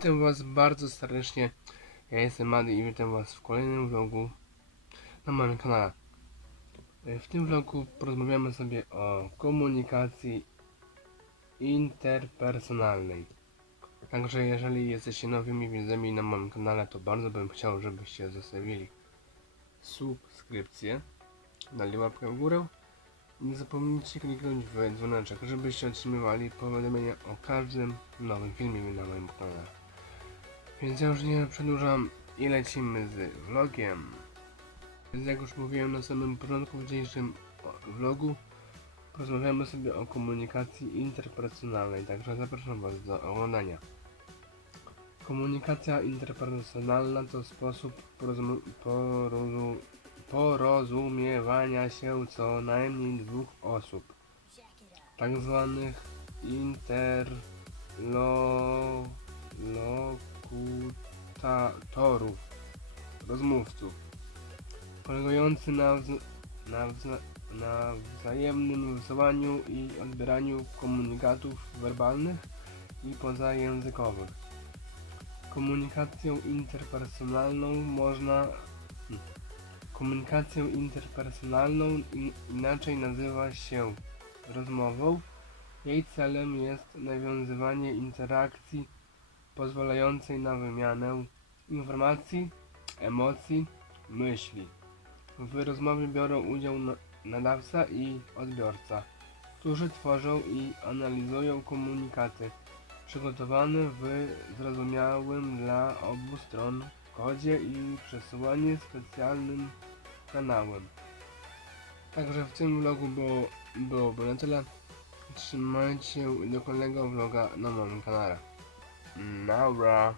Witam was bardzo serdecznie. Ja jestem Mady i witam was w kolejnym vlogu na moim kanale. W tym vlogu porozmawiamy sobie o komunikacji interpersonalnej. Także jeżeli jesteście nowymi widzami na moim kanale, to bardzo bym chciał, żebyście zostawili subskrypcję, dali łapkę w górę nie zapomnijcie kliknąć w dzwoneczek, żebyście otrzymywali powiadomienia o każdym nowym filmie na moim kanale. Więc ja już nie przedłużam i lecimy z vlogiem. Więc jak już mówiłem na samym początku w dzisiejszym vlogu, porozmawiamy sobie o komunikacji interpersonalnej, także zapraszam Was do oglądania. Komunikacja interpersonalna to sposób porozum- porozu- porozumiewania się co najmniej dwóch osób, tak zwanych interlokutatorów, rozmówców, polegający na, wz- na, wza- na wzajemnym wysyłaniu i odbieraniu komunikatów werbalnych i pozajęzykowych. Komunikacją interpersonalną można Komunikacją interpersonalną in, inaczej nazywa się rozmową. Jej celem jest nawiązywanie interakcji pozwalającej na wymianę informacji, emocji, myśli. W rozmowie biorą udział na- nadawca i odbiorca, którzy tworzą i analizują komunikaty przygotowane w zrozumiałym dla obu stron kodzie i przesyłanie specjalnym kanałem. Także w tym vlogu było, byłoby na tyle. Trzymajcie się do kolejnego vloga na moim kanale. Now.